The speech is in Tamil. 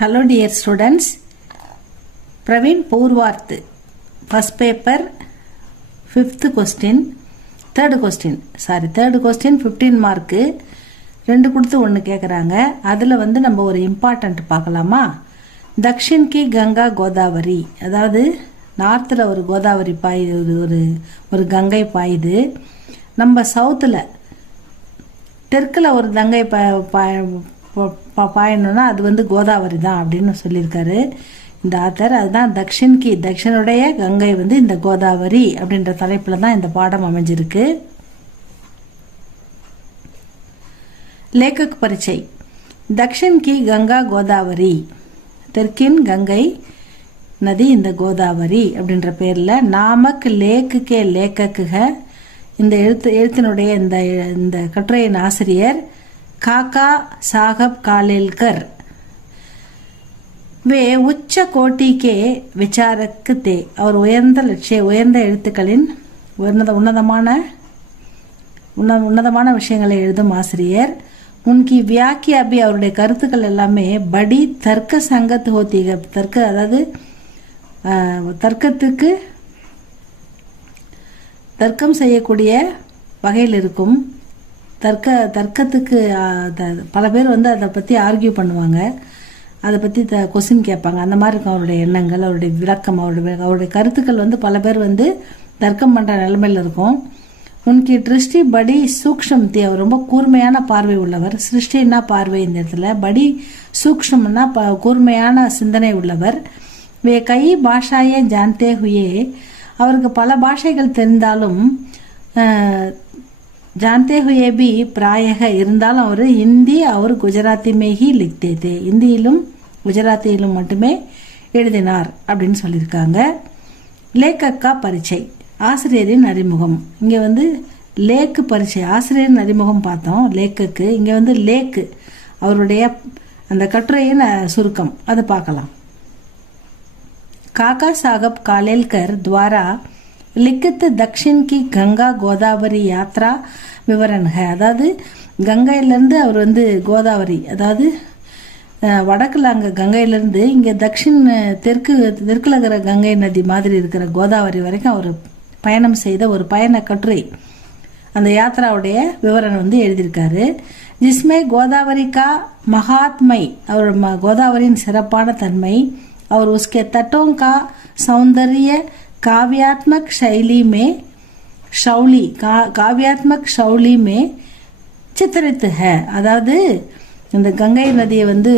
Hello dear students, Praveen Purvarth, first paper, fifth question, third question 15 mark, ரெண்டு கொடுத்து ஒன்று கேட்குறாங்க. அதில் வந்து நம்ம ஒரு இம்பார்ட்டண்ட் பார்க்கலாமா? தக்ஷின் கி கங்கா கோதாவரி, அதாவது நார்த்தில் ஒரு கோதாவரி பாயுது, ஒரு கங்கை பாயுது. நம்ம சவுத்தில் தெற்கில் ஒரு கங்கை பாயணும்னா அது வந்து கோதாவரி தான் அப்படின்னு சொல்லியிருக்காரு இந்த ஆத்தர். அதுதான் தக்ஷனுடைய கங்கை வந்து இந்த கோதாவரி அப்படின்ற தலைப்பில் தான் இந்த பாடம் அமைஞ்சிருக்கு. லேக்கக் பரிச்சை. தக்ஷின் கி கங்கா கோதாவரி, தெற்கின் கங்கை நதி இந்த கோதாவரி அப்படின்ற பேரில். நாமக் லேக்கு கே லேக்கக்குக, இந்த எழுத்தினுடைய இந்த கட்டுரையின் ஆசிரியர் காக்கா சாஹப் காலேல்கர். வே உச்ச கோட்டிக்கே விசாரக்கு தே, அவர் உயர்ந்த எழுத்துக்களின் உன்னதமான விஷயங்களை எழுதும் ஆசிரியர். உன்கி வியாக்கியா அபி, அவருடைய கருத்துக்கள் எல்லாமே படி தர்க்க சங்கத் ஹோத்திக, அதாவது தர்க்கம் செய்யக்கூடிய வகையில் இருக்கும். தர்க்கத்துக்கு பல பேர் வந்து அதை பற்றி ஆர்கியூ பண்ணுவாங்க, அதை பற்றி கொஸ்டின் கேட்பாங்க. அந்த மாதிரி இருக்கும் அவருடைய எண்ணங்கள், அவருடைய விளக்கம், அவருடைய கருத்துக்கள் வந்து பல பேர் வந்து தர்க்கம் பண்ணுற நிலைமையில் இருக்கும். உன்கி திருஷ்டி படி சூக்ஷம் தி, அவர் ரொம்ப கூர்மையான பார்வை உள்ளவர். சிருஷ்டின்னா பார்வை இந்த இடத்துல, படி சூக்ஷம்னா கூர்மையான சிந்தனை உள்ளவர். வே கை பாஷாயே ஜான்தே ஹுயே, அவருக்கு பல பாஷைகள் தெரிந்தாலும் ஜான்தே ஹுயே பி பிராயக, இருந்தாலும் அவர் ஹிந்தி அவர் குஜராத்தி மேஹி லிக்தே தே, இந்தியிலும் குஜராத்தியிலும் மட்டுமே எழுதினார் அப்படின்னு சொல்லியிருக்காங்க. லேக்கக்கா பரிச்சை, ஆசிரியரின் அறிமுகம். இங்கே வந்து லேக்கு பரிச்சை, ஆசிரியரின் அறிமுகம் பார்த்தோம் லேக்குக்கு. இங்கே வந்து லேக்கு அவருடைய அந்த கட்டுரையின் சுருக்கம், அதை பார்க்கலாம். காக்கா சாஹப் காலேல்கர் द्वारा लिखित दक्षिण की गंगा गोदावरी यात्रा विवरण है, அதாவது கங்கையிலேருந்து அவர் வந்து கோதாவரி, அதாவது வடக்கில் அங்கே கங்கையிலேருந்து இங்கே தெற்கில் இருக்கிற கங்கை நதி மாதிரி இருக்கிற கோதாவரி வரைக்கும் அவர் பயணம் செய்த ஒரு பயண கட்டுரை, அந்த யாத்திராவுடைய விவரணம் வந்து எழுதியிருக்காரு. ஜிஸ்மே கோதாவரி கா மகாத்மை, அவர் கோதாவரியின் சிறப்பான தன்மை, और उसके तटों का सौंदर्य काव्यात्मक शैली में चित्रित है, அதாவது இந்த கங்கை நதியை வந்து